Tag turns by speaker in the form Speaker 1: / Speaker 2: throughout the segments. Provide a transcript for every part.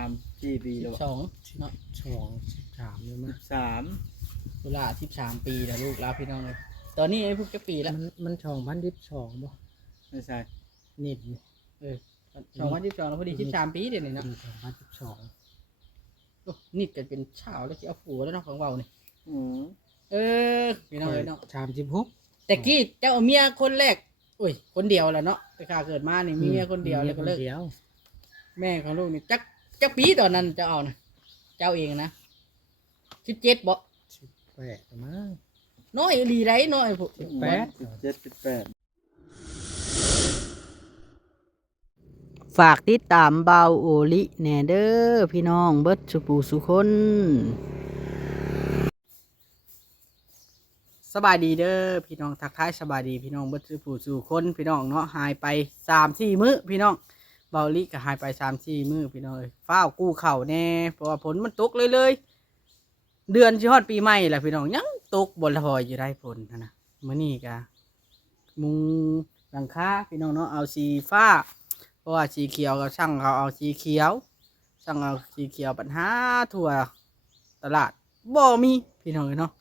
Speaker 1: ามสี่ปี
Speaker 2: สิ
Speaker 1: แล้ว
Speaker 2: บสองเนาะ
Speaker 3: สองสิบสามเลยมั้ย
Speaker 1: สาม
Speaker 2: เวลาสิบสามปีแล้วลูกลาพี่น้องเลยตอนนี้ไอ้พวกจะปีแล้ว
Speaker 3: มันมันสองพันสิบสองบ่
Speaker 1: ไม่ใช่
Speaker 3: นิดนี่
Speaker 2: สองพันสิบสองแล้วพอดีสิบสามปีเดี๋ยวนี้เนาะ
Speaker 3: สองพันสิบสอง
Speaker 2: โอ้นิดกันเป็นเช้าแล้วที่เอาผัวแล้วเนาะของเบานี่
Speaker 1: อืม
Speaker 2: เออพี่น้องเลยเนาะ
Speaker 3: สามสิบหก
Speaker 2: แต่กี้เจ้าเอาเมียคนแรกโอ้ยคนเดียวแหละเนาะแต่ข้าเกิดมานี่มีเมียคนเดียวแล้วก็เลิก
Speaker 3: เดียว
Speaker 2: แม่ของลูกนี่จัก จักปีตอนนั้นจะเอานะเจ้าเองนะสิบเจ็ดบ่
Speaker 3: สิบแปดมั้ง
Speaker 2: น้อยอีหลีไรน้อยพวก
Speaker 3: สิบแปด
Speaker 1: สิบเจ็ดสิบแปด
Speaker 2: ฝากติดตามเบาโอลิแหน่เด้อพี่น้องเบิดสุปูสุคนสบายดีเด้อพี่น้องทักทายสบายดีพี่น้องเบิดสุปูสุคนพี่น้องเนาะหายไปสามสี่มื้อพี่น้อง เบาลิก็หายไปสามสี่มือพี่น้องเอ้ยฟ้าวกู้เข่าแน่เพราะว่าฝนมันตกเลยเลยเดือนชิฮอดปีใหม่แหละพี่น้องยังตกบนละพอยอยู่ได้ฝนนะนะมื้อนี้ก็มุงหลังคาพี่น้องเนาะเอาสีฟ้า เพราะว่าสีเขียวกับช่างเขาเอาสีเขียวช่างเอาสีเขียวปัญหาทั่วตลาดบ่มีพี่น้องเอ้ยเนาะ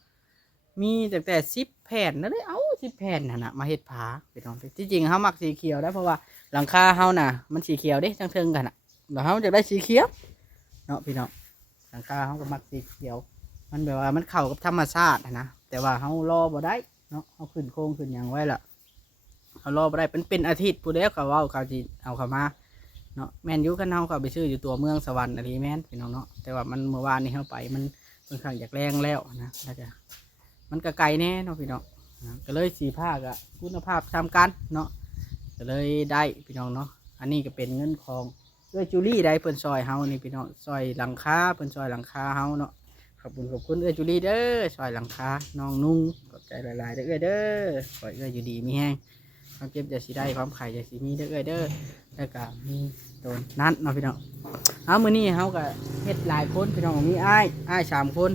Speaker 2: มีแต่แต่สิบ ผ่นนั่นเลยเอาสิบแผ่นน่ะนะมาเฮ็ดผาพี่น้องที่จริงเขามักสีเขียวได้เพราะว่าหลังคาเขาน่ะมันสีเขียวเด้ทั้งเทิงกันอะแล้วเขาจะได้สีเขียวเนาะพี่น้องหลังคาเขาก็มักสีเขียว มันแบบว่ามันเข้ากับธรรมชาติอะนะแต่ว่าเขารอบ่ได้เนาะเขาขึ้นโค้งขึ้นอย่างไว้ละเขารอบ่ได้เป็นเป็นอาทิตย์ผู้เดียวเขาเว่าเขาจีเอาเขามาเนาะแมนยูกันเขาเขาไปซื้ออยู่ตัวเมืองสวรรค์อะไรแมนพี่น้องเนาะแต่ว่ามันเมื่อวานนี้เขาไปมันค่อนข้างอยากแรงแล้วนะแล้วก็ มันก็ไกลแน่เนาะพี่น้องก็เลยสีผ้าก็คุณภาพทำกันเนาะก็เลยได้พี่น้องเนาะอันนี้ก็เป็นเงินของด้วยจูลี่ได้เพิ่นซอยเฮานี่พี่น้องซอยหลังคาเพิ่นซอยหลังคาเฮาเนาะขอบคุณขอบคุณเอ้ยจูลี่เด้อซอยหลังคาน้องนุ่งขอบใจหลายๆเด้อเอ้ยเด้อขอให้เอ้ยอยู่ดีมีแห้งความเจ็บจะสิได้ความไข่จะสิมีเด้อเอ้ยเด้อแล้วก็มีโดนนัดเนาะพี่น้องเอามื้อนี้เฮาก็เฮ็ดหลายคนพี่น้องมีอ้ายอ้ายสามคน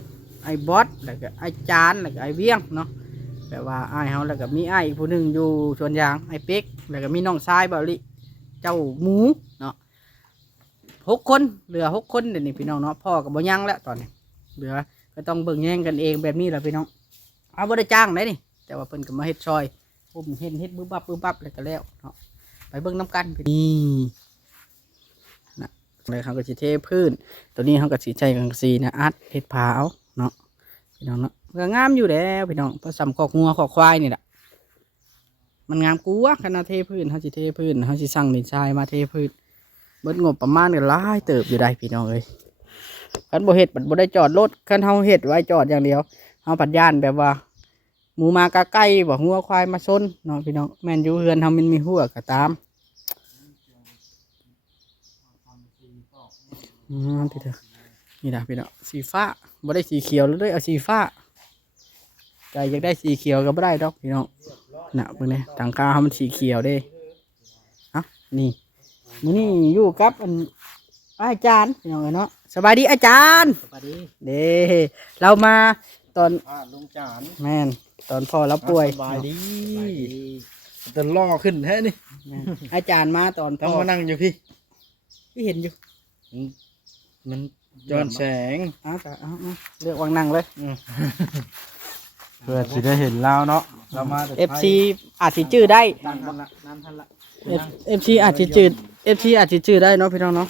Speaker 2: อ้บอสแล้วก็ไอ้จานแล้วก็ไอ้เวียงเนาะแปลว่าไอ้เฮาแล้วก็มีไอ้อีกผู้หนึ่งอยู่สวนยางไอ้เป็กแล้วก็มีน้องชายเบาลิเจ้าหมูเนาะหกคนเหลือหกคนเดี๋ยวนี้พี่น้องเนาะพ่อกับบ่ยังแล้วตอนนี้เหลือก็ต้องเบิ่งแย่งกันเองแบบนี้แหละพี่น้องเอาบ่ได้จ้างได้นี่แต่ว่าเพิ่นก็มาเฮ็ดซอยผมเห็นเฮ็ดบึ้บับบึ้บับแล้วก็แล้วเนาะไปเบิ่งน้ำกันพี่นี่นะเลยเขาก็สิเทพื้น ตัวนี้เขาก็สิใช้กังสีนะอัดเฮ็ดผาเอา เนาะพี่น้องเนาะก็งามอยู่แล้วพี่น้องผสมขอกงัวขอกควายนี่แหละมันงามกูวะขนาดเทพื้นเขาสิเทพื้นเขาสิสั่งดินทรายมาเทพื้นเบิดงบประมาณก็หลายเติบอยู่ได้พี่น้องเอ้ยคันบ่เฮ็ดบัดบ่ได้จอดรถคันเฮาเฮ็ดไว้จอดอย่างเดียวเฮาปัดย่านแบบว่าหมูมากะไก่บ่หัวควายมาซนเนาะพี่น้องแม่นอยู่เฮือนเฮามันมีหัวก็ตามอืมพี่เถอะ นี่นะพี่น้องสีฟ้าบ่ได้สีเขียวเลยเอาสีฟ้าไก่อยากได้สีเขียวก็บ่ได้ดอกพี่น้องน่ะเบิ่งนี่ทางคาเฮามันสีเขียวเด้เอ้านี่มื้อนี้อยู่กับอันอาจารย์พี่น้องเอ้ยเนาะสบายดีอาจารย์
Speaker 3: สวัสดี
Speaker 2: เด้เรามาตอน
Speaker 1: อ่าลุงจาน
Speaker 2: แม่นตอนพ่อเราป่วย
Speaker 1: สบายดีแต่ล่อขึ้นแท้นี่
Speaker 2: แม่นอาจารย์มาตอน
Speaker 1: ต้อ
Speaker 2: พ่
Speaker 1: ง
Speaker 2: อ
Speaker 1: มานั่งอยู่พี่
Speaker 2: ที่เห็นอยู่
Speaker 1: มัน ย้อนแสง
Speaker 2: เอ้าวเอาเอาเลือกวางนั่งเลย
Speaker 1: เพื่อสิได้เห็นเราเนาะเรามา
Speaker 2: เอฟซีอาจสิจื้อได้
Speaker 1: นั่นทันละนั่นทันละ
Speaker 2: เอฟซีอาจสิจื้อเอฟซีอาจสิจื้อได้เนาะพี่น้องเนาะ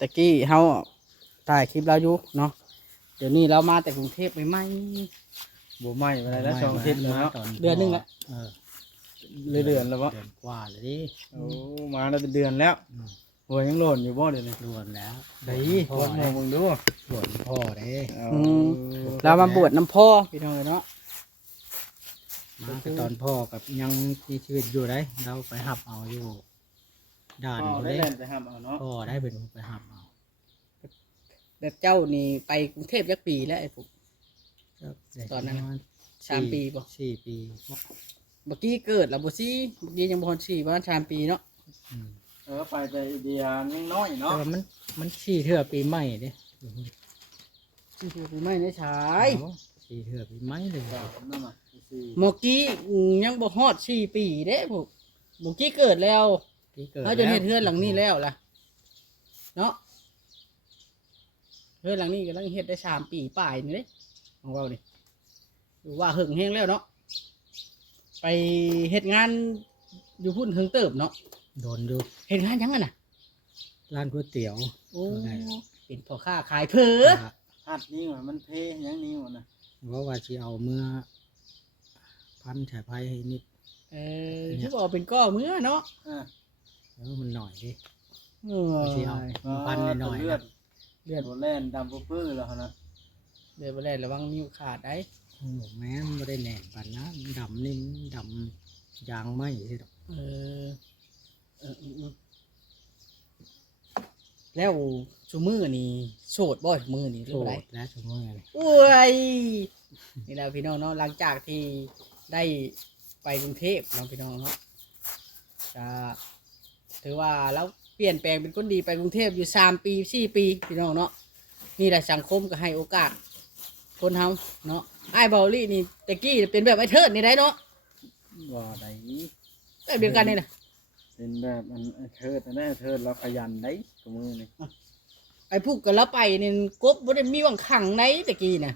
Speaker 2: ตะกี้เฮาถ่ายคลิปเราอยู่เนาะเดี๋ยวนี้เรามาแต่กรุงเทพใหม่
Speaker 1: บัวไหม้ไปแล้วนะสองอาทิศแล้วเนาะ
Speaker 2: เดือนหนึ่งละ
Speaker 3: เออ
Speaker 1: เลยเดือนแล้ววะ
Speaker 3: เดือนกว่าเลยดิ
Speaker 1: โอ้มาแล้วเป็นเดือนแล้ว หัวยังโหล่นอยู่บ่เดี๋ยวนี้
Speaker 3: รวนแล้ว
Speaker 1: ดีปวดหัวมึงดู
Speaker 3: รวนพ่อเด้
Speaker 2: ๆอืมเรามาบวชน้ำพ่อพี่น้องเอ้ยเนาะ
Speaker 3: มาแต่ตอนพ่อกับยังมีชีวิตอยู่ได้เราไปหับเอาอยู่ด่าน
Speaker 1: อ๋อ
Speaker 3: เขา
Speaker 1: ได้
Speaker 3: เด้
Speaker 1: แล่นไปห้ามเอาเนาะ
Speaker 3: พ่อได้เป็นผู้ไปหับเอา
Speaker 2: แบบเจ้านี่ไปกรุงเทพยักปีแล้วไอ้ปุ๊
Speaker 3: ก็ได้
Speaker 2: ตอนนั้น
Speaker 3: ประมาณ
Speaker 2: สามปีบ่
Speaker 3: สี่ปี
Speaker 2: เมื่อกี้เกิดแล้วบ่ซี่เมื่อกี้ยังบ่ฮอดสี่ประมาณสามปีเนาะ
Speaker 3: อืม
Speaker 1: เออไปแต่อินเดียยังน้อย
Speaker 3: แต่
Speaker 1: เนาะ
Speaker 3: ว่ามันมันสี่เทื่อปีใหม่เด้
Speaker 2: สี่เดือนปีไม่ได้ใช้
Speaker 3: เอาสี่เทื่อปีใหม่เลย
Speaker 1: นั่นน่ะสี่
Speaker 2: เมื่อกี้ยังบ่ฮอดสี่ปีเด้พวกเมื่อกี้เกิดแล้ว
Speaker 3: ที่เกิด
Speaker 2: เขาจะ
Speaker 3: แล้ว
Speaker 2: เฮ็ดเฮือนหลังนี้แล้วล่ะ เนาะเฮ้ยหลังนี้กำลังเฮ็ดได้สามปีป่ายนี่เด้ของเรานี่ดูว่าหึงแห้งแล้วเนาะไปเฮ็ดงานอยู่พุ่นถึงเติบเนาะ
Speaker 3: โดนอยู่
Speaker 2: เฮ็ดงานหยังกันน่ะ
Speaker 3: ร้านก๋วยเตี๋ยว
Speaker 2: โอ้
Speaker 3: ได้
Speaker 2: เป็นพ่อค้าขายเผือ
Speaker 1: หัดนิ้วอะมันเพยังนิ้วอะนะ
Speaker 3: ว่าว่าสิเอาเมื่อ พันฉายไฟให้นิด
Speaker 2: เออที่บอกเป็นก้อเมื่อเนาะ
Speaker 1: อ่า
Speaker 3: แล้วมันหน่อยดิ
Speaker 2: เอ
Speaker 3: ว่าสิเอา
Speaker 2: อ
Speaker 3: พันหน่อยๆ
Speaker 1: เลือ
Speaker 3: นะ
Speaker 1: ด
Speaker 2: เดือด
Speaker 1: ตัวแล่นดำปื้อๆแล้วนะ
Speaker 2: เดือดไปแล้วระวังนิ้วขาดได้
Speaker 3: โอ้แม่นไม่ได้แหน่นปันนะมันดำนี่มันดำยางไหมสิดอก
Speaker 2: เออ แล้วชูมือนี่โสดบ่ชูมือนี่หรือ
Speaker 3: โส
Speaker 2: บ่ไร
Speaker 3: ดและชั่วโมงนี่
Speaker 2: โอ้ยนี่แหละพี่น้องเนาะหลังจากที่ได้ไปกรุงเทพเนาะพี่น้องเนาะก็ถือว่าเราเปลี่ยนแปลงเป็นคนดีไปกรุงเทพอยู่สามปีสี่ปีพี่น้องเนาะนี่แหละสังคมก็ให้โอกาส คนเฮาเนาะไอ้ายเบาลี่นี่ตะกี้เป็นแบบไอ้เทิดนี่ได้เนาะ
Speaker 1: ว่าได
Speaker 2: แบบเดียวกันนี่นะ
Speaker 1: เป็นแบบมันเทิดนะเนี่ยเทิดเราขยันได้ตัวมือนี่
Speaker 2: ไอ้พวกกันแล้วไปนี่กบบ่ได้มีหวังขังไหนตะกี้นะ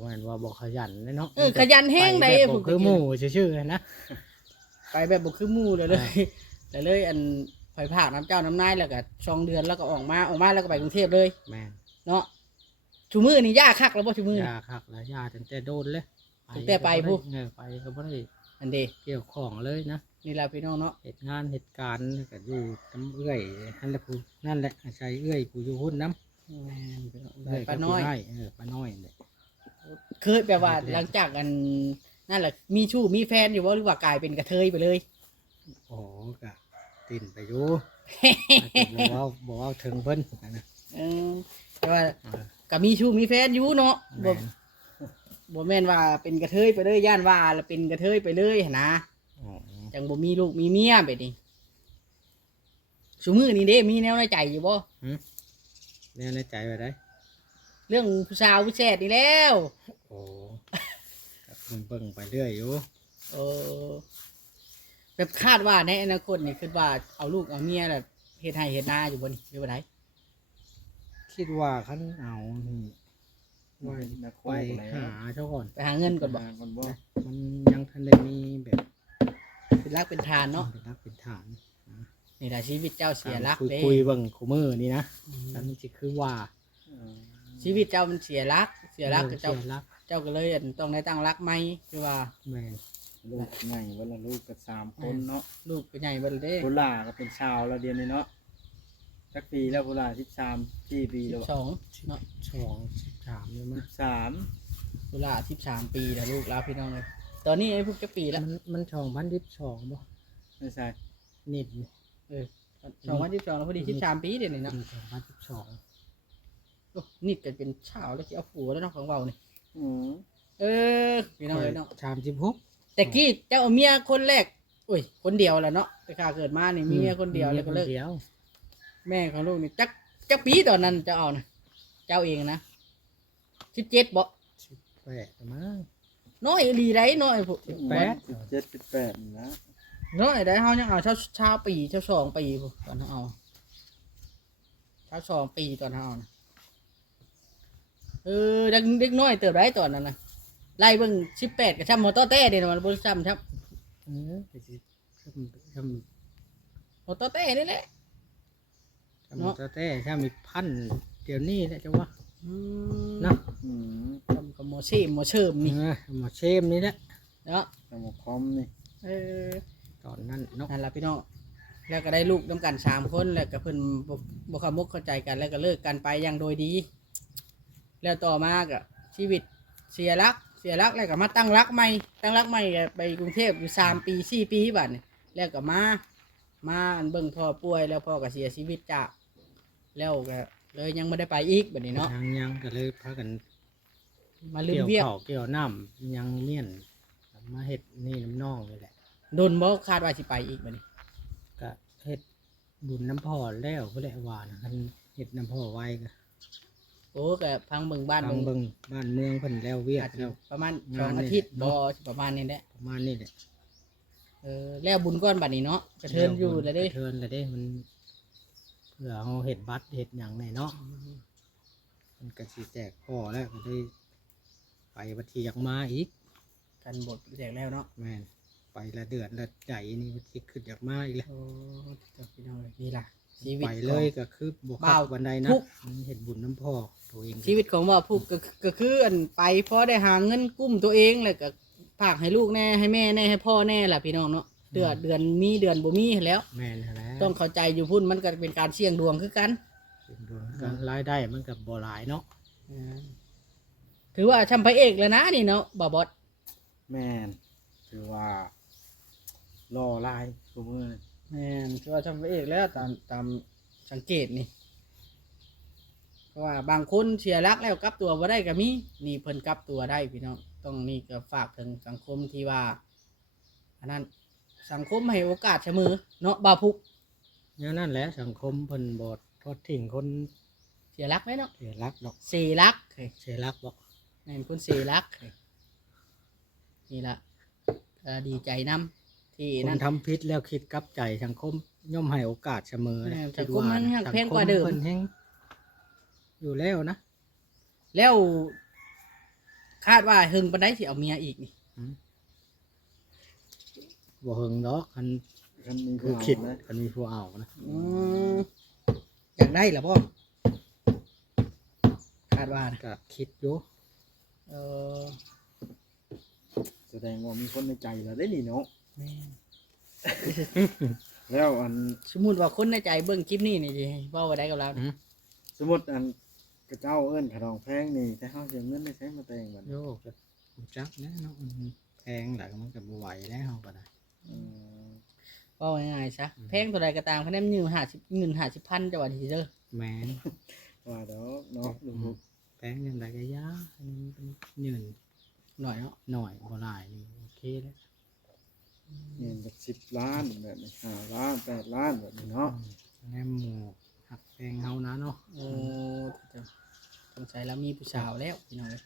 Speaker 3: ว่าเห็นว่าบอกขยันเลยเนาะ
Speaker 2: เออขยันแห้งใด
Speaker 3: ไปแบบ
Speaker 2: พว
Speaker 3: บ่
Speaker 2: ก
Speaker 3: คือหมู่ชื่อๆนะ
Speaker 2: ไปแบบบ่คือหมู่เลยเลย
Speaker 3: อ่า
Speaker 2: แต่เลยอันไผผ่าน้ำเจ้าน้ำนายแล้วก็ช่องเดือนแล้วก็ออกมาออกมาแล้วก็ไปกรุงเทพเลย
Speaker 3: แม่น
Speaker 2: เนาะชูมือนี่ยากคักแล้วบ่ชูมือนี่
Speaker 3: ยาคักแล้วยาตั้งแต่โดนเลย
Speaker 2: ตั้งแต่ไป
Speaker 3: ก็บ่
Speaker 2: ผู้
Speaker 3: ด้เออไปก็บ่ได้
Speaker 2: อันเด
Speaker 3: เกี่ยวของเลยนะ
Speaker 2: นี่แหละพี่น้องเนาะ
Speaker 3: เหตุงานเหตุการณ์ก็อยู่น้ำเอื้อยนั่นแหละผู้นั่นแหละอาศัยเอื้อยผู้อยู่หุ้นน้ำ
Speaker 2: อืมพี่น้อง
Speaker 3: เอื้อย
Speaker 2: ป้าน้อย
Speaker 3: กับผู้ให้เออป้าน้อยเนี่ย
Speaker 2: เคยแบบว่าหลังจากกันนั่นแหละมีชู้มีแฟนอยู่บ่หรือว่ากลายเป็นกระเทยไปเลย
Speaker 3: โอ้กะตินไปอยู่บอกว่าบอกว่าถึงเพิ่นนะ
Speaker 2: เออแต่ว่า
Speaker 3: เออ
Speaker 2: ก็มีชู้มีแฟนอยู่เนาะบ่
Speaker 3: แม่น
Speaker 2: บ่แม่นว่าเป็นกระเทยไปเลยย่านว่าแล้วเป็นกระเทยไปเลยหั้นนะ
Speaker 3: อ๋อ
Speaker 2: จังบ่มีลูกมีเมียไปนี่ชูมือนี่เด้มีแนวในใจอยู่บ่
Speaker 3: เนี่ยในใจไปได้
Speaker 2: เรื่องผู้สาวผู้แซ่ดนี่แล้ว
Speaker 3: โอ้ก็เบิ่งเบิ่งไปเรื่อยอยู่
Speaker 2: เออแบบคาดว่าในอนาคตนี่คิดว่าเอาลูกเอาเมียแบบเฮ็ดให้เฮ็ดนาอยู่บ่นี่หรือบ่ได
Speaker 3: คิดว่าคันเอานี่ว่า
Speaker 1: นักโค
Speaker 3: ไป
Speaker 1: กอะไร
Speaker 3: หาเจ้าก่อน
Speaker 2: ไปหาเงินก่อนบ่
Speaker 1: หาก่อนบ่
Speaker 3: มันยังทันได้มีแบบ
Speaker 2: เป็น รักเป็นทานเนาะ
Speaker 3: เป็นรักเป็นฐาน
Speaker 2: นี่แหละชีวิตเจ้าเสียรัก
Speaker 3: คุย
Speaker 2: เด้
Speaker 3: คุยเบิ่งคู่มือนี่นะอันนี้สิคือว่า
Speaker 1: อืม
Speaker 2: ชีวิตเจ้ามันเสียรัก เสียรัก
Speaker 3: ออ
Speaker 2: เจ้า
Speaker 3: เสียรัก
Speaker 2: เจ้าก็เลยอั่นต้องได้ตั้งรักไหมคือว่า
Speaker 3: แม่น
Speaker 1: ลูกไงวันละลูกกับสามคนเนาะ
Speaker 2: ลูกเป็นใหญ่เบิดเด้
Speaker 1: โบราก็เป็นชาวเราเดียวนี้เนาะสักปีแล้วโบราสิบสามสี่ปีแล้ว
Speaker 2: สองเนาะ
Speaker 3: สองสิบสามเลยมั้
Speaker 1: สิ
Speaker 3: ย
Speaker 1: บสาม
Speaker 2: เวลาสิบสามปีแล้วลูกแล้วพี่น้องเลย ตอนนี้ไอ้พวกจะปีแล้ว
Speaker 3: มันมันสองพันสิบสองบ่
Speaker 1: ไม่ใช่
Speaker 3: นิดนี่
Speaker 2: สองพันสิบสองแล้วพอดีสิบสามปีเดี๋ยวนี้เนาะ
Speaker 3: สองพันสิบสอง
Speaker 2: โอ้นี่ก็เป็นชาวแล้วที่เอาผัวแล้วเนาะของเราเนี่ย
Speaker 1: อืม
Speaker 2: เออพี่น้องเลยเนาะ
Speaker 3: สามสิบหก
Speaker 2: แต่กี้เจ้าเอาเมียคนแรกโอ้ย คนเดียวแหละเนาะแต่ข้าเกิดมานี่มีเมียคนเดียวแล้วก็เลิก
Speaker 3: เดียว
Speaker 2: แม่ของลูกนี่จักจักปีตอนนั้นเจะเอานะเจ้าเองนะสิบเจ็ดบ่
Speaker 3: สิบแปดมั้ง
Speaker 2: น้อยอีหลีได้น้อยพวก
Speaker 3: แปด
Speaker 1: เจ็ดสิบแปดนี่นะ
Speaker 2: น้อยได้เฮายังเอาเช้าเช้าปีเช้าสองปีพวกตอนเฮาเอาเช้าสองปีตอนเฮาเอานะเออเด็กเด็กน้อยเติบได้ตอนนั้นนะไล่เบิ่งสิบแปดกับช่ำมอเตอร์เต้เดี๋ยวมันบ่ช่ำช่
Speaker 3: เออไปสิทำทำำ
Speaker 2: มอเตอร์เต้นี่แหละ
Speaker 3: ทำ
Speaker 2: เนาะ
Speaker 3: แต่แต่ถ้ามีพันเดี๋ยวนี้แหละจะว่า
Speaker 2: อืม
Speaker 3: นะ
Speaker 1: อืม
Speaker 2: มอเช่หมอเชิมนี่
Speaker 3: เออหมาเชมนี่แหละ
Speaker 2: เนาะ
Speaker 1: สมคอมนี่
Speaker 2: เออ
Speaker 3: ตอนนั้นเนาะ
Speaker 2: นั่นล่ะพี่น้องแล้วก็ได้ลูกน้ำกันสามคนแล้วก็เพิ่นบ่บ่เข้ามุกเข้าใจกันแล้วก็เลิกกันไปอย่างโดยดี แล้วต่อมาก็ชีวิตเสียรักเสียรักแล้วก็มาตั้งรักใหม่ตั้งรักใหม่ก็ไปกรุงเทพอยู่สามปีสี่ปีบัดนี้แล้วก็มามาอันเบิ่งพ่อป่วย แล้วพ่อก็เสียชีวิตจากแล้วก็เลยยังไม่ได้ไปอีกบัดนี้เนาะ
Speaker 3: ยังยังก็เลยพากัน
Speaker 2: มาลืม
Speaker 3: เกี่ยว
Speaker 2: เวียก
Speaker 3: ข้าวเกี่ยวน้ำยังเมี่ยนมาเห็ดนี่น้ำนองเลยแหละ
Speaker 2: โดนบ่คาดว่าสิไปอีกบัดนี้
Speaker 3: ก็เห็ดบุญน้ำพ่อแล้วก็เลยว่านะคันเห็ดน้ำพ่อไว้ก็
Speaker 2: โอ้ก็พังเบิ่งบ้าน
Speaker 3: ทาง
Speaker 2: เบิ่ง
Speaker 3: เบิ่งบ้านเมืองเพิ่นแล้วเวียก
Speaker 2: อาจจะ
Speaker 3: แล้ว
Speaker 2: ประมาณ
Speaker 3: งาน
Speaker 2: สอง
Speaker 3: นี่
Speaker 2: อาทิตย์
Speaker 3: แหละ
Speaker 2: บ่
Speaker 3: เนาะ
Speaker 2: ประมาณนี้แหละ
Speaker 3: ประมาณนี้แหละ
Speaker 2: เออแล้วบุญก้อนบัดนี้เนาะกระเทินอยู่เลยเด้
Speaker 3: กระเทินเลยเด้มันเพื่อเอาเห็ดบัตรเห็ดอย่างไหนเนาะมันก็สิแจกพ่อแล้วก็ได้ ไปบัดทีอยากมาอีก
Speaker 2: กันบทแจกแล้วเนาะ
Speaker 3: แม่นไปละเดือนละใจนี่บัดทีขึ้นอยากมาอีกแล้ว
Speaker 2: โอ้เจ้าพี่น้องเอ้ยนี่ล่ะชีวิต
Speaker 3: ไป
Speaker 2: ของ
Speaker 3: เลยก็คือบวก
Speaker 2: บ่าว
Speaker 3: วันใดนะ
Speaker 2: ทุก
Speaker 3: มันเห็นบุญน้ำพ่อตัวเอง
Speaker 2: ชีวิตของว่าผู้ก็ก็คืออันไปเพราะได้หาเงินกุ้มตัวเองเลยก็ฝากให้ลูกแน่ให้แม่แน่ให้พ่อแน่แหละพี่น้องเนาะเดือนเดือนมีเดือนบ่มีแล้ว
Speaker 3: แม่นหั่นแหล้ว
Speaker 2: ต้องเข้าใจอยู่พุ่นมันก็เป็นการเสี่ยงดวงคือกัน
Speaker 3: การรายได้มันกับบ่หลายเนาะ
Speaker 2: ถือว่าช่ำพระเอกแล้วนะนี่เนาะบาบอส
Speaker 1: แม่นถือว่ารอลายกูมือ
Speaker 2: แม่นถือว่าช่ำพระเอกแล้วตามตามสังเกตนี่เพราะว่าบางคนเสียรักแล้วกลับตัวบ่ได้ก็มีนี่เพิ่นกลับตัวได้พี่น้องต้องนี่ก็ฝากถึงสังคมที่ว่าอันนั้นสังคมให้โอกาสเสมอเนาะบาพุก
Speaker 3: เนี่ยนั่นแหละสังคมเพิ่นบ่ทอดทิ้งคน
Speaker 2: เสียรักไหมเนาะ
Speaker 3: เสียรักดอก
Speaker 2: เสียรักเฮ้ย
Speaker 3: เสียรักบ่
Speaker 2: แม่ นคนเสียรักเฮ้ยนี่ละก็ดีใจนํที่
Speaker 3: ค
Speaker 2: นั่
Speaker 3: น
Speaker 2: น
Speaker 3: ทำผิดแล้วคิดกลับใจสังคมย่อมให้โอกาสเสมอนะ
Speaker 2: แม่น
Speaker 3: คิด
Speaker 2: สังคมมันยัง
Speaker 3: สัง
Speaker 2: แพงกว่าเดิม
Speaker 3: เพิ่นแฮงอยู่แล้วนะ
Speaker 2: แล้วคาดว่าหึงปันไดสิเอาเมียอีกนี่
Speaker 3: บ่เฮิงดอกคัน
Speaker 1: คันนี้
Speaker 3: คือคิดคันมีผู้เอานะ
Speaker 2: อืมอยากได้เหรอพ่อคาดว่านะ
Speaker 3: ก็คิดอยู่
Speaker 2: เออ
Speaker 1: แสดงว่ามีคนในใจแล้วได้นี่เนาะ
Speaker 2: แม่น
Speaker 1: แล้วอัน
Speaker 2: สมมุติว่าคนในใจเบิ่งคลิปนี้นี่สิเว้าว่าได้กับเรา
Speaker 3: อืม
Speaker 1: สมมติอันกระเจ้าเอิ้นขนองแพงนี่แต่เฮาเสียเงินได้ใช้มาแต่งบัด
Speaker 3: โยกรู้จักนะเนาะมันแพงหลักมันก็บ่ไหวแล้วเฮาก็ได้
Speaker 1: อืม
Speaker 2: เว้าง่ายๆซะ
Speaker 3: อืม
Speaker 2: แพงเท่าใดก็ตามคะแนนยืม50เงิน50พันจังหวัดที่เด้อ
Speaker 3: แม่น
Speaker 1: ว่าดอกเนาะลูก
Speaker 3: แพงยังไงก็ยาอันนี้เป็นหนื่น
Speaker 2: หน่อยเนาะ
Speaker 3: หน่อยบ่หลายนี่โอเคแล้ว
Speaker 1: ๆเงินแบบสิบล้านแบบนี้ห้าล้านแปดล้านแบบนี้เนาะ
Speaker 3: แม่หมูหักแพงเฮานะเนาะ
Speaker 2: เออสงสัยแล้วมีผู้สาวแล้วพี่น้องเอ้ย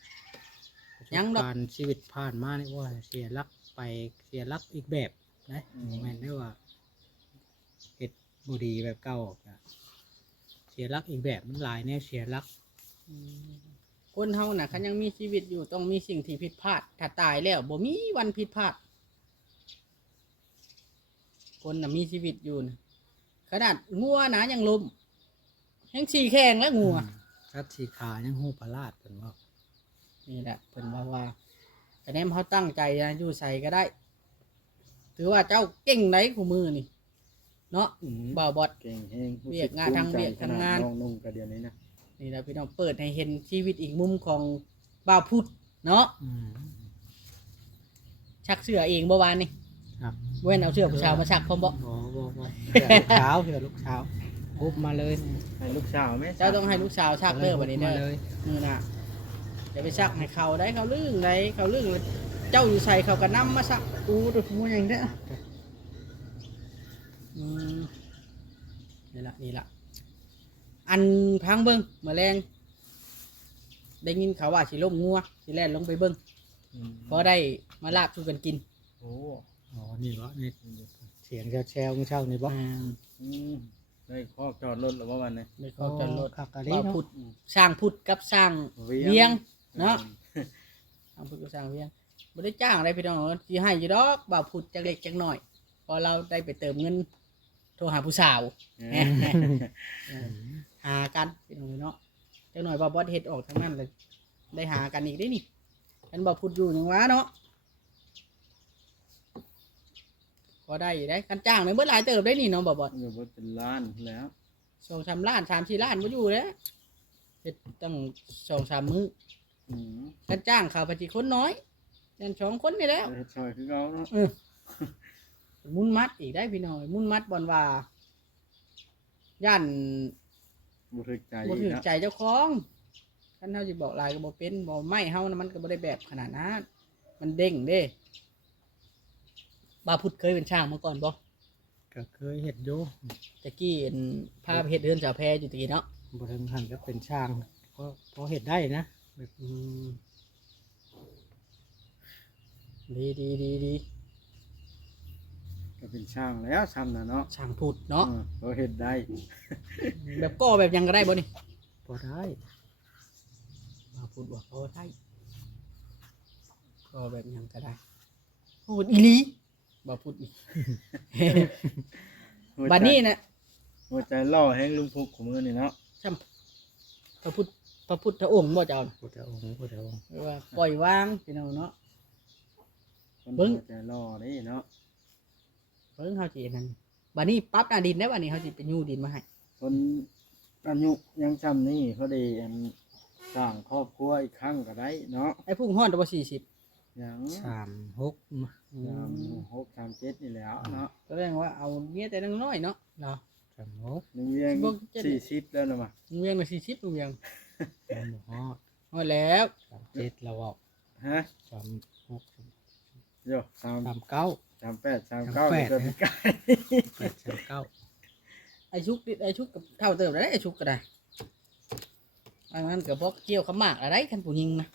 Speaker 2: ยั
Speaker 3: ยังง
Speaker 2: ดอก
Speaker 3: การชีวิตผ่านมานี่ว่าเสียรักไปเสียรักอีกแบบนะบ่แม่นได้ว่าเฮ็ดบ่ดีแบบเก่าก็เสียรักอีกแบบมันหลายแนวเสียรัก
Speaker 2: คนเฮาน่ะคันยังมีชีวิตอยู่ต้องมีสิ่งที่ผิดพลาด ถ้าตายแล้วบ่มีวันผิดพลาด คนน่ะมีชีวิตอยู่น่ะขนาดงัวนะยังล้มยังฉี่แข้งแล้วงัว
Speaker 3: ชัดสีขายังฮู้ประหลาดเพิ่นว่า
Speaker 2: นี่แหละเพิ่นว่าว่าคะแนนเขาตั้งใจนะอยู่ใส่ก็ได้ ถือว่าเจ้าเก่งไหนคู่มือนี่ เนาะ
Speaker 1: อืม
Speaker 2: บ่าวบอด
Speaker 1: เก่งเฮง
Speaker 2: เวียกงานทางเวียกทางงาน
Speaker 1: น้องนุ่งกระเดียวนี้นะ
Speaker 2: นี่แหละพี่น้องเปิดให้เห็นชีวิตอีกมุมของบ่าวพุทธเนาะ
Speaker 3: อืม
Speaker 2: ชักเสื้อเองเมื่อวานนี่
Speaker 3: ครับ
Speaker 2: เว้นเอาเสื้อผู้ชายมาชักพร้อมบ่
Speaker 3: บ่บ่บ่เผื่อลูกเช้าเผื่อลูกเช้าปุ๊บมาเลย
Speaker 1: ให้ลูกสาวไหม
Speaker 2: เจ้าต้องให้ลูกสาวชักเด้อบัดนี้เด้
Speaker 3: มา
Speaker 2: อ
Speaker 3: เลย
Speaker 2: มือน่ะอย่าไปชักให้เขาได้เขาลื่นได้เขาลื่นแล้วเจ้าอยู่ใส่เขาก็นำมาชักอูดูมูอย่างเด้ออืมนี่ละนี่ละ อันพังเบิ้งแมลงได้ยินเขาว่าสิลงงัวสิแล่นลงไปเบิ้ง
Speaker 1: อืม
Speaker 2: พอได้มาลาบชูกันกิน
Speaker 1: โอ้
Speaker 3: อ๋อนี่วะนี่เสียงแชวๆเมื่อเช้านี่บ่
Speaker 2: อ่า
Speaker 1: อืมได้ข้อจอดรถหรือว่าวันนี้
Speaker 2: ได้เขาจอดรถ
Speaker 3: ขับกะ
Speaker 2: ว่า
Speaker 3: ลีเนาะ
Speaker 2: พุทธสร้างพุทธกับสร้างเวียงเนาะสร้างพุทธกับสร้างเวียงไม่ได้จ้างอะไรพี่น้องที่ให้อยู่ดอกบ่าวพุทธจักเล็กจักหน่อย พอเราได้ไปเติมเงินโทรหาผู้สาว
Speaker 1: เออ
Speaker 2: เออ หากันพี่น้องเนาะจักหน่อยบ่าวบอสเฮ็ดออกทั้งนั้นเลย ได้หากันอีกได้นี่กันบ่าวพุทธอยู่อย่างว่าเนาะพอได้อยู่ได้กันจ้างเลยเมื่อหลายเติบได้นี่เนาะบ่าวบอส
Speaker 1: อยู่บนเป็นล้านแล้ว
Speaker 2: สองสามล้านสามสี่ล้านบ่อยู่แล้วเฮ็ดตั้งสองสามมื้อ
Speaker 1: อืม
Speaker 2: กันจ้างเขาไปจีคนน้อยยันสองคนนี่แหล้ว
Speaker 1: เฮ็ดซอยคือเขาเนาะ
Speaker 2: มุนมัดอีกได้พี่น้อย มุนมัดบอลว่าย่าน
Speaker 1: บ่ถึกใจ
Speaker 2: บ่ถือ
Speaker 1: นะ
Speaker 2: ใจเจ้าของท่านเฮาสิบอกหลายก็บ่เป็นบ่ไม่เฮานะมันก็บ่ได้แบบขนาดนั้นมันเด้งเด้บาพุทธเคยเป็นช่างมาก่อนบ่
Speaker 3: ก็เคยเห็ดอยู่
Speaker 2: ตะกี้เห็นภาพเฮ็ดเรือนสาวแพรอยู่ตะกี้เนาะ
Speaker 3: บ่ถึงหันก็เป็นช่างก็พอเห็ดได้นะแบบ
Speaker 2: อืมดีดีดีดี
Speaker 1: ก็เป็นช่างแล้วซ้ำนะเนาะ
Speaker 2: ช่างพุทธเนาะ
Speaker 1: ออเขาเฮ็ดได้
Speaker 2: แบบก่อแบบหยังก็ได้บ่นี่
Speaker 3: พอได้
Speaker 2: มาพูดว่าโอ้ได้ก็แบบหยังก็ได้พูดอีหลีบ่พูดอีก
Speaker 1: หัวใจ
Speaker 2: บัดนี้นะ
Speaker 1: หัวใจล่อแห้งลุงพุกของมือนี่เนาะ
Speaker 2: ช่ำพระพุทธพระพุทธองค์บ่เจ้าน่ะ
Speaker 3: พุทธองค์พุทธองค์
Speaker 2: เรียกว่าปล่อยวางพี่น้องเนาะ
Speaker 1: คน
Speaker 2: เบิ่ง
Speaker 1: หัวใจล่อนี่เนาะ
Speaker 2: เพิ่งเฮาสิอันนั้นบัดนี้ปรั๊บหน้าดินได้บัดนี้เฮาสิไปยู่ดินมาให้
Speaker 1: คนอายุยังจำนี่เขาได้อันสร้างครอบครัวอีกครั้งก็ได้เนาะ
Speaker 2: ไอ้พุ่งฮ้อนตัวบ่40
Speaker 1: อย่าง
Speaker 3: สามหกมา
Speaker 1: สามหกสามเจ็ดนี่แหล้วเนาะ
Speaker 2: แสดงว่าเอาเมียแต่น้อยๆเนาะเนาะ
Speaker 3: สามหก
Speaker 1: หนึ่งเวียง
Speaker 2: สิบหกเจ็ด
Speaker 1: สี่สิบแล้วนะมา
Speaker 2: เมียงน่ะ40ลุงเมียง
Speaker 3: สามฮอด
Speaker 2: ฮอดแล้ว
Speaker 3: สามเจ็ดเราออก
Speaker 1: ฮะ
Speaker 3: สามหก
Speaker 1: โยสาม
Speaker 3: สามเก้า
Speaker 1: สามแปดสามเก้า
Speaker 3: สามแปด
Speaker 1: เกิดปีกาย
Speaker 3: แปดสามเก้า
Speaker 2: ไอ้ชุกไอ้ชุกกับเท่าเติมได้ไอ้ชุกก็ได้อันนั้นก็บ่เกี่ยวกับหมากอะไรคันผู้หญิงนะ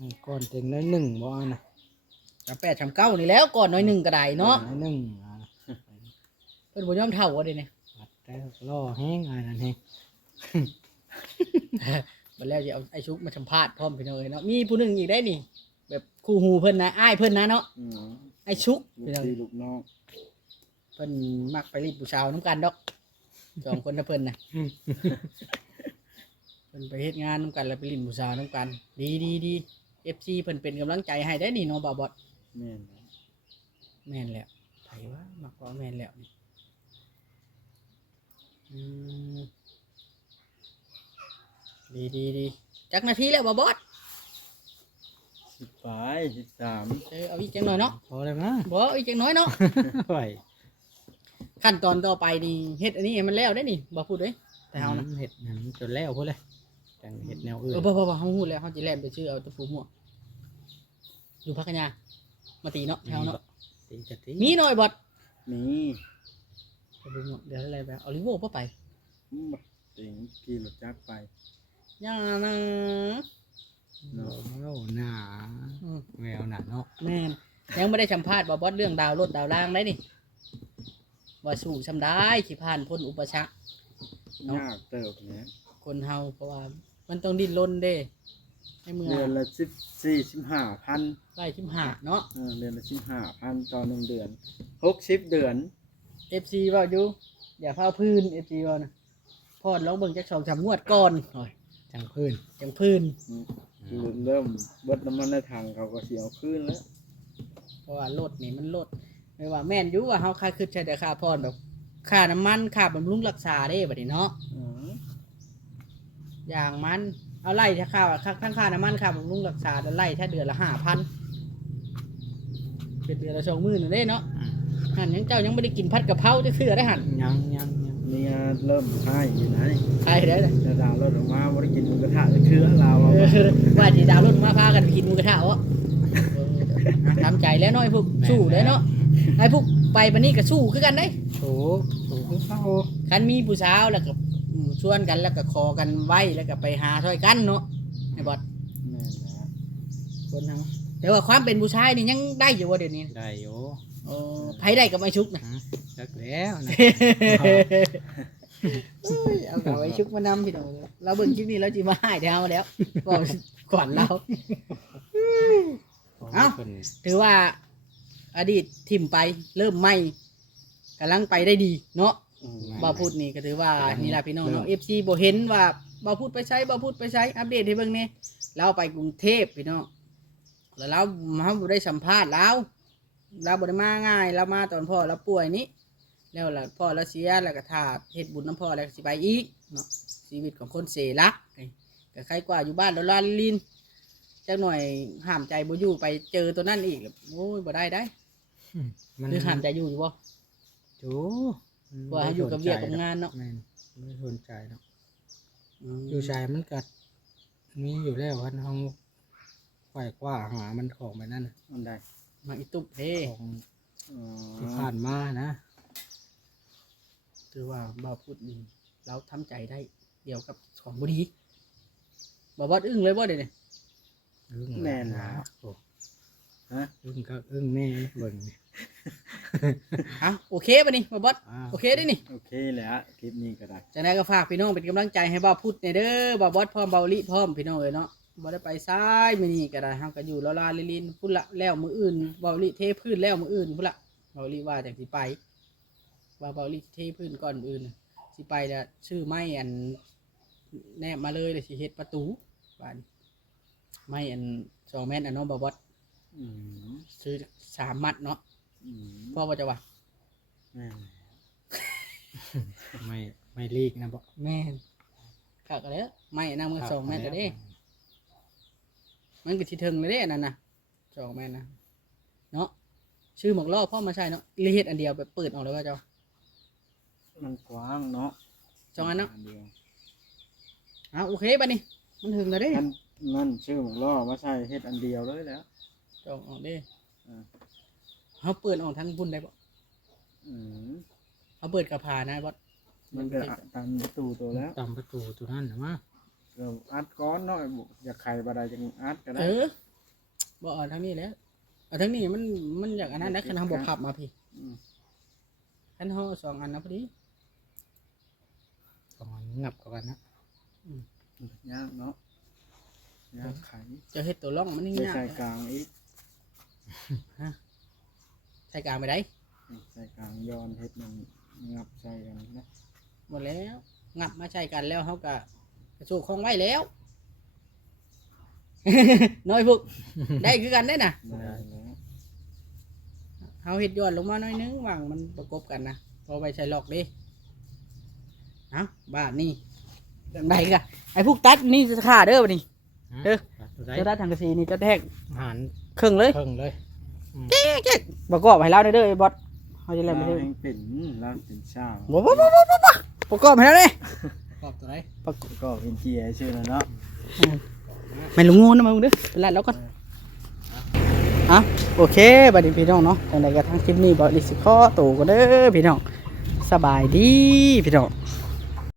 Speaker 3: นี่ก้อนเต็งน้อยหนึ่งบ่เอานะ
Speaker 2: จำแปดจำเก้านี่แล้วก่อนน้อยหนึ่งก็ได้เนาะ
Speaker 3: น้อยหนึ่งอ่า
Speaker 2: เพิ่นบ่ยอมเท่าว่าเด้เนี่ย
Speaker 3: ปัดได้ล่อแห้งอ่านั่นแห้ง
Speaker 2: บัดแล้วจะเอาไอ้ชุกมาสัมภาษณ์พร้อมพี่น้องเอ้ยเนาะมีผู้หนึงอีกได้นี่ แบบคู่หูเพิ่นนะอ้ายเพิ่นนะเนาะ
Speaker 1: อืม
Speaker 2: ไอ้ชุก
Speaker 1: ลู
Speaker 2: พี่
Speaker 1: ก
Speaker 2: น้อง
Speaker 1: พี่ลูกน้อง
Speaker 2: เพิ่นมักไปรีบผู้สาวน้ำกันดอกสองคนนะเพิ่นนะเพิ่นไปเฮ็ดงานน้ำกันแล้วไปรีบผู้สาวน้ำกัน ดีดีดี FC เพิ่นเป็นกำลังใจให้ได้นี่เนาะบ่าวบอด
Speaker 1: แม่น
Speaker 2: แม่นแล้วไผว่ามักว่าแม่นแล้วนี่อืมดีดีดีจักนาทีแล้วบ่บอส
Speaker 1: สิบปลายสิบสาม
Speaker 2: เออเอาอีกจังหน่อยเนาะ
Speaker 3: พอเลยมั้ง
Speaker 2: บ่เอาอีกจังน้อยเนาะ
Speaker 3: ไหว
Speaker 2: ขั้นตอนต่อไปนี่เฮ็ดอันนี้ให้มันแล้วได้นี่บ่พูดเด้แต่เฮานะ
Speaker 3: เห็ดนั้นจนแล้วพูดเลยจังเห็ดแนวอื่น
Speaker 2: เออบ่บ่บ่เฮาฮู้แล้วเฮาสิแล่นไปชื่อเอาตะปูมั่วอยู่พักกันยามาตีเนาะแถวเนาะ
Speaker 3: ตีกะตี
Speaker 2: มีหน่อยบอด
Speaker 1: นี่
Speaker 2: ตะปูมั่วเดี๋ยวอะไรไปเอาลิโวบ่ไป
Speaker 1: อืมติงกี่รถจักรไป
Speaker 2: ย่านะ
Speaker 3: โอ้หนา
Speaker 2: อืม
Speaker 3: แววหนาเนาะ
Speaker 2: แม่นยังไม่ได้สัมภาษณ์บ่บอสเรื่องดาวรถดาวล่างได้นี่ว่าสู้ซำได้สิผ่านพ้นอุปสรรค เนาะ
Speaker 1: ยากเติบเนี่ย
Speaker 2: คนเฮาเพราะว่ามันต้องดิ้นรนเด้ในเมื่อ
Speaker 1: เดือนละสิบสี่สิบห้าพัน
Speaker 2: ไล่ชิมหาเนาะ
Speaker 1: เออเดือนละสิบห้าพันต่อหนึ่งเดือนหกสิบเดือน
Speaker 2: FC เว้าอยู่อย่าเฝ้าพื้น FC เว้านะพอดลองเบิ่งจัก2 3งวดก่อนโอ้ย
Speaker 3: จังพื้น
Speaker 2: จังพื้น
Speaker 1: คือ เริ่มเบิดน้ำมันในถังเขาก็เสียเอาคืนแล้ว
Speaker 2: เพราะว่ารถนี่มันรถไม่ว่าแม่นอยู่ว่าเฮาค่าคือใช้แต่ค่าพรแบบค่าน้ำมันค่าบำรุงรักษาเด้บัดนี้เนาะ
Speaker 1: อืม
Speaker 2: อย่างมันเอาไล่ถ้าค่าค่าทั้งค่าน้ำมันค่าบำรุงรักษาแล้วไล่ถ้าเดือนละ5,000เป็นเดือนละ20,000นั่นเด้เนาะหั่นยังเจ้ายังบ่ได้กินผัดกะเพราจักเทื่อได้หั่น
Speaker 3: ยังยังยัง
Speaker 1: เนี่ยเริ่มให้อยู่นะนี่
Speaker 2: ไปได้เลย
Speaker 1: จะดาวรถออกมาบ่ได้กินหมูกระทะจะเคือเราว
Speaker 2: เอ
Speaker 1: เอา
Speaker 2: อว่าสิดาวรถมาพากันไปกินหมูกระทะวะเออทำใจแล้วน้อยพวกสู้เด้เนาะไอ้พวกไปบัดนี้ก็สู้คือกันเด้
Speaker 3: โถโถคือเศร้า
Speaker 2: คันมีผู้สาวแล้วก็อืมชวนกันแล้วก็ขอกันไว้แล้วก็ไปหาช่วยกันเนาะไอ้บอด
Speaker 1: แม่นนะ
Speaker 2: คนทำแต่ว่าความเป็นผู้ชายนี่ยังได้อยู่ว่าเดี๋ยวนี้
Speaker 3: ได้อยู่
Speaker 2: โอ้ไผได้กับไอ้ชุกนะ
Speaker 3: ฮะจักแล้วนะ
Speaker 2: เอ้ยเอากับไอ้ชุกมานำพี่น้องเราเบิ่งคลิปนี้แล้วจีมาให้เดี๋ยวเอาแล้วบอกก่อนเรา เอ้า
Speaker 3: พิ่น
Speaker 2: ถือว่าอดีตทิมไปเริ่มใหม่กำลังไปได้ดี เนาะ
Speaker 1: อืม
Speaker 2: บ่าวพูดนี่ก็ถือว่านี่ล่ะพี่น้องเนาะ FC บ่เห็นว่าบ่าวพูดไปใช้บ่าวพูดไปใช้อัปเดตให้เบิ่งแหนี่เราไปกรุงเทพพี่น้องแล้วเราเฮาบ่ได้สัมภาษณ์เรา เราบ่ได้มาง่ายเรามาตอนพ่อเราป่วยนี้แล้วล่ะพ่อเราเสียแล้วก็ถ้าเฮ็ดบุญน้ำพ่อแล้วก็สิไปอีกเนาะชีวิตของคนเสรักนี่ก็ใครกว่าอยู่บ้านแล้วลานลินจักหน่อยห้ามใจบ่อยู่ไปเจอตัวนั้นอีกโอ้ยบ่ได้ได้
Speaker 3: มัน
Speaker 2: หรือห้ามใจอยู่อยู่บ่
Speaker 3: จู
Speaker 2: ว่าให้อยู่กับเวียกกับงานเนาะ
Speaker 3: แม่นไม่สนใจเนาะอยู่ชายมันกัดมีอยู่แล้วคันเฮาไหวกว่าหามันของไปนั่นน่ะ
Speaker 1: อันใด
Speaker 2: มาอีตุบเด้
Speaker 3: ของ
Speaker 1: อ๋อ
Speaker 3: ที่ผ่านมานะ
Speaker 2: ถือว่าบ่าวพูดนี่เราทำใจได้เกี่ยวกับของบุรีบ่าวบอดอึ้งเลยบ่เดี๋ยวนี้
Speaker 3: อึ้ง
Speaker 1: แน่นะ
Speaker 3: โอ้
Speaker 1: ฮะ
Speaker 3: อึ้งก็อึ้งแน่เบิ่งนี่
Speaker 2: เอาโอเคป่ะนี่มาบอส
Speaker 3: อ่า
Speaker 2: โอเคได้นี่
Speaker 1: โอเคแหล้วคลิปนี้ก็ได้
Speaker 2: จากนั้นก็ฝากพี่น้องเป็นกำลังใจให้บ่าวพุทธในเด้อบ่าวบอสพร้อมบ่าวลิพร้อมพี่น้องเอ้ยเนาะ บ่ได้ไปซ้ายมื้อนี้ก็ได้เฮาก็อยู่ลาลาลิลินพุ่นละแล้วมื้ออื่นบ่าวลิเทพื้นแล้วมื้ออื่นพุ่นละบ่าวลิว่าจังสิไป ว่าบ่าวลิเทพื้นก่อนมื้ออื่นสิไปจะชื่อไม้อันแนบมาเลยเลยสิเฮ็ดประตูบ้านไม้อันสองแม่นอันเนาะบ่าวบอส
Speaker 1: อืม
Speaker 2: ซื้อสามมัดเนาะ
Speaker 1: อืม
Speaker 2: พ่อบ่จะว่า
Speaker 1: แม่น
Speaker 3: ไม่ไม่ลีกนะบ่
Speaker 2: แม่นคักก็แล้วไม้อันนั้นมือสองแม่นก็เด้ มันก็สิถึงเลยเด้อันนั่นนะสองแม่นนะเนาะชื่อหมอกล่อพ่อมาใช่เนาะเรียกอันเดียวแบบเปิดออกเลยว่าเจ้า
Speaker 1: มันกว้างเนาะ
Speaker 2: สองอันเนาะ
Speaker 1: เดียว
Speaker 2: อ้าวโอเคป่ะนี่มันถึงแล้วเด้
Speaker 1: มันมันชื่อหมกล้อว่าใช่เฮ็ดอันเดียวเลยแล้ว
Speaker 2: จองออกเด้
Speaker 1: อ่า
Speaker 2: เขาเปิดออกทั้งบุญได้ปะ
Speaker 1: อืม
Speaker 2: เขาเปิดกระพานะบอส
Speaker 1: มันก็ตามประตูตัวแล้ว
Speaker 3: ตามประตูตัวนั้นนะมา
Speaker 1: เราอัดก้อนเนาะอยากไข่บาดาจังอัดก็ได้
Speaker 2: เออบอกเอาทั้งนี้แหล้วเอาทั้งนี้มันมันอยากอันนั้นนะคันเขาบอกพับมาพี่
Speaker 1: ม
Speaker 2: คันเขาสองอันนะพอดี
Speaker 3: ต้องงับกับกันนะ
Speaker 1: ยากเนาะยากไข่
Speaker 2: จะเฮ็ดตัวร่องมันนี่
Speaker 1: ไม่
Speaker 2: ยาก
Speaker 1: ใส่กลางอีก
Speaker 2: ใช้การไปได้
Speaker 1: ใส่กลางย้อนเฮ็ดมันงับใส่กันนะ
Speaker 2: หมดแล้ว งับมาใช้กันแล้วเขาก็ กระโจกคองไว้แล้ว น้อยพวกได้คือกันได้น่ะ
Speaker 1: ได้แล้ว
Speaker 2: เขาเห็ดย้อนลงมาหน่อยนึงวางมันประกบกันนะพอไปใช้หลอกดิเอาบ้านนี่ได้กะไอ้พวกตัดนี่จะขาเด้อบัดนี่เด้อ
Speaker 3: ตัวใด
Speaker 2: จะตัดทางกระสีนี่จะแทก
Speaker 3: หัน
Speaker 2: ครึ่งเลย
Speaker 3: เพิ่งเลย
Speaker 2: ประกอบให้เราได้เด้อไอ้บอสเขาจะเล่นไป
Speaker 1: เรา
Speaker 2: เด้อ
Speaker 1: เองเป็นเราเป็นเช้า
Speaker 2: บ่บ่บ่บ่บ่บ่ประกอบให้เราเลย
Speaker 3: กอบตัวไหน
Speaker 2: ประกอบ
Speaker 1: ก็เป็นเจียชื่อนะเนาะ
Speaker 2: ไม่ลงงูนะมึงเด้อเป็นไรแล้วก่อนอะโอเคบัดนี้พี่น้องเนาะจังไดก็ทั้งคลิปนี้บ่ลิสิขอตัวก็เด้อพี่น้องสบายดีพี่น้อง